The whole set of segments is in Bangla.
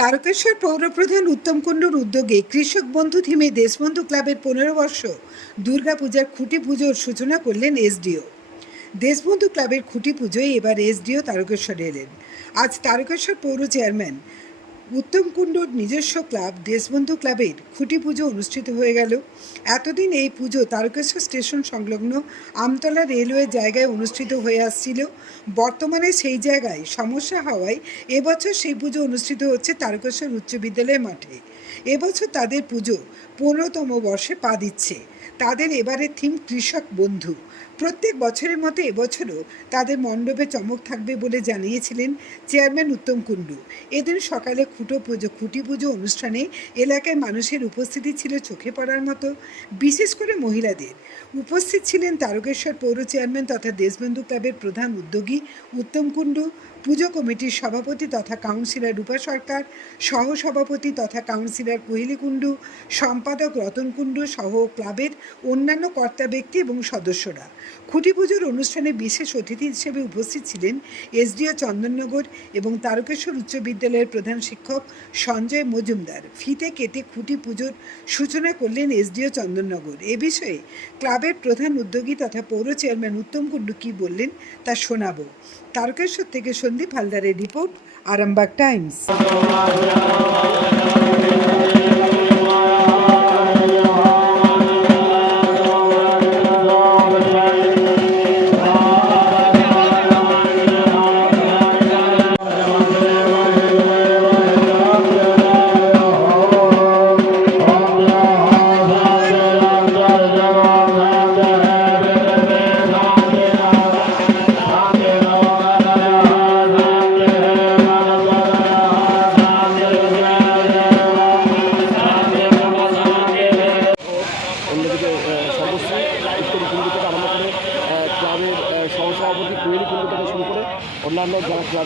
তারকেশ্বর পৌরপ্রধান উত্তম কুণ্ডুর উদ্যোগে কৃষক বন্ধু থিমে দেশবন্ধু ক্লাবের পনেরো বর্ষ দুর্গাপূজার খুঁটি পুজোর সূচনা করলেন এসডিও। দেশবন্ধু ক্লাবের খুঁটি পুজোয় এবার এসডিও তারকেশ্বর এলেন। আজ তারকেশ্বর পৌর চেয়ারম্যান উত্তম কুণ্ডুর নিজস্ব ক্লাব, দেশবন্ধু ক্লাবের খুঁটি পুজো অনুষ্ঠিত হয়ে গেল। এতদিন এই পুজো তারকেশ্বর স্টেশন সংলগ্ন আমতলা রেলওয়ে জায়গায় অনুষ্ঠিত হয়ে আসছিল। বর্তমানে সেই জায়গায় সমস্যা হওয়ায় এবছর সেই পুজো অনুষ্ঠিত হচ্ছে তারকেশ্বর উচ্চ বিদ্যালয় মাঠে। এবছর তাদের পুজো পনেরোতম বর্ষে পা দিচ্ছে। তাদের এবারের থিম কৃষক বন্ধু। প্রত্যেক বছরের মতো এবছরও তাদের মণ্ডপে চমক থাকবে বলে জানিয়েছিলেন চেয়ারম্যান উত্তম কুণ্ডু। এদিন সকালে খুঁটো পুজো, খুঁটি পুজো অনুষ্ঠানে এলাকায় মানুষের উপস্থিতি ছিল চোখে পড়ার মতো, বিশেষ করে মহিলাদের। উপস্থিত ছিলেন তারকেশ্বর পৌর চেয়ারম্যান তথা দেশবন্ধু ক্লাবের প্রধান উদ্যোগী উত্তম কুণ্ডু, পুজো কমিটির সভাপতি তথা কাউন্সিলর রূপা সরকার, সহসভাপতি তথা কাউন্সিলর কোহেলি কুণ্ডু, সম্পাদক রতন কুণ্ডু সহ ক্লাবের অন্যান্য কর্তা ব্যক্তি এবং সদস্যরা। খুঁটি পুজোর অনুষ্ঠানে বিশেষ অতিথি হিসেবে উপস্থিত ছিলেন এসডিও চন্দননগর এবং তারকেশ্বর উচ্চ বিদ্যালয়ের প্রধান শিক্ষক সঞ্জয় মজুমদার। ফিতে কেটে খুঁটি পুজোর সূচনা করলেন এসডিও চন্দননগর। এ বিষয়ে ক্লাবের প্রধান উদ্যোগী তথা পৌর চেয়ারম্যান উত্তম কুণ্ডু কী বললেন তা শোনাবো। তারকেশ্বর থেকে সন্দীপ হালদারের রিপোর্ট, আরামবাগ টাইমস।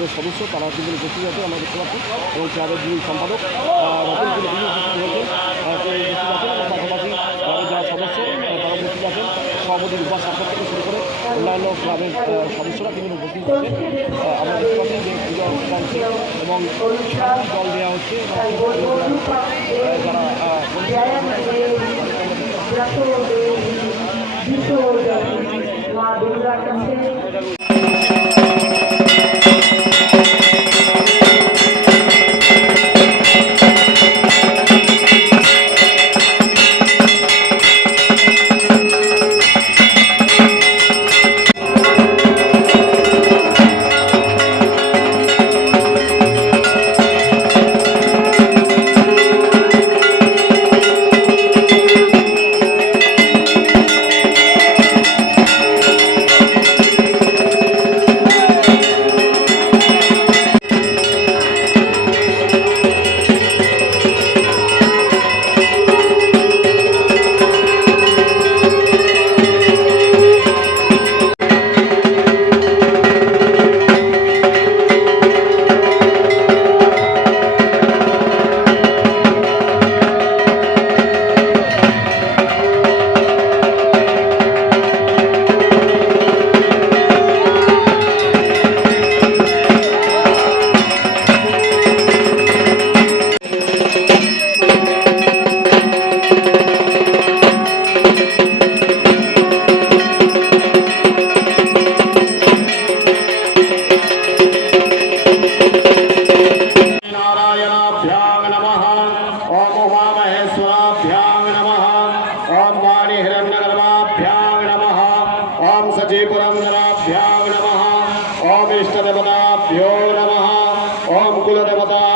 ক্লাবের সদস্য, তারা কিন্তু উপস্থিত আছে দেখতে পাচ্ছি এবং ক্লাবের যিনি সম্পাদক। রতন তিনি উপস্থিত হয়েছেন পাশাপাশি ক্লাবের যারা সদস্য তারা উপস্থিত আছেন। সভাপতি রূপা সরকার থেকে শুরু করে অন্যান্য ক্লাবের সদস্যরা কিন্তু উপস্থিত আছেন আমরা দেখতে যে পুজো চলছে এবং জল দেওয়া হচ্ছে যারা দুর্গার কাছে ॐ सचीपुरन्दराभ्यां नमः ॐ इष्टदेवताभ्यो नमः ॐ कुलदेवताभ्यो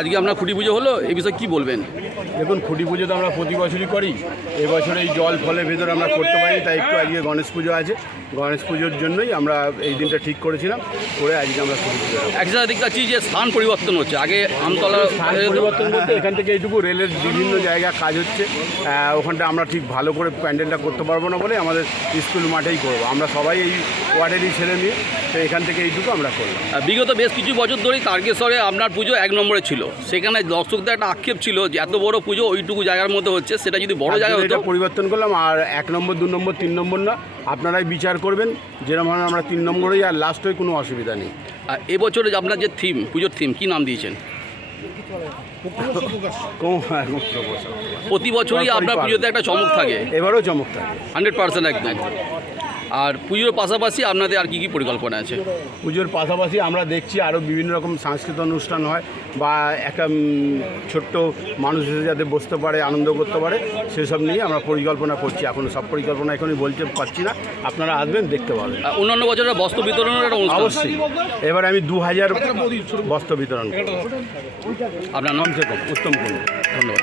আজকে আপনার খুঁটি পুজো হলো? এই বিষয়ে কি বলবেন? দেখুন খুঁটি পুজো তো আমরা প্রতি বছরই করি। এবছর এই জল ফলের ভেতরে আমরা করতে পারি তাই একটু আজকে গণেশ পুজো আছে। গণেশ পুজোর জন্যই আমরা এই দিনটা ঠিক করেছিলাম করে আজকে আমরা খুঁটি পুজো। একসাথে দেখতে পাচ্ছি যে স্থান পরিবর্তন হচ্ছে। আগে আমতলা স্থান পরিবর্তন বলতে এখান থেকে এইটুকু রেলের বিভিন্ন জায়গা কাজ হচ্ছে। ওখানটা আমরা ঠিক ভালো করে প্যান্ডেলটা করতে পারব না বলে আমাদের স্কুল মাঠেই করব। আমরা সবাই এই ওয়ার্ডেরই ছেলে নিয়ে তো এখান থেকে এইটুকু আমরা করলাম। বিগত বেশ কিছু বছর ধরেই তারকেশ্বরে আপনার পুজো এক নম্বরে ছিল। সেখানে দর্শকদের একটা আক্ষেপ ছিল যে এত বড় পুজো ওইটুকু জায়গার মধ্যে হচ্ছে সেটা যদি বড় তার জায়গা হতো। পরিবর্তন করলাম আর এক নম্বর দু নম্বর তিন নম্বর না আপনারাই বিচার করবেন যেরকম হয় আমরা তিন নম্বরেই আর লাস্ট কোনো অসুবিধা নেই। আর এবছরে আপনার যে থিম পুজোর থিম কি নাম দিয়েছেন? প্রতি বছরই আপনার পুজোতে একটা চমক থাকে। এবারও চমক থাকে। হান্ড্রেড পার্সেন্ট একদম। আর পুজোর পাশাপাশি আপনাদের আর কি কি পরিকল্পনা আছে? পুজোর পাশাপাশি আমরা দেখছি আরও বিভিন্ন রকম সাংস্কৃতিক অনুষ্ঠান হয় বা একটা ছোট্ট মানুষ এসে যাতে বসতে পারে আনন্দ করতে পারে সেসব নিয়ে আমরা পরিকল্পনা করছি। এখন সব পরিকল্পনা এখনই বলতে পারছি না। আপনারা আসবেন দেখতে পাবেন। আর অন্যান্য বছরের বস্ত্র বিতরণের একটা অবশ্যই। এবার আমি দু হাজার বস্ত্র বিতরণ আপনার নাম? কম উত্তম কুণ্ডু ধন্যবাদ।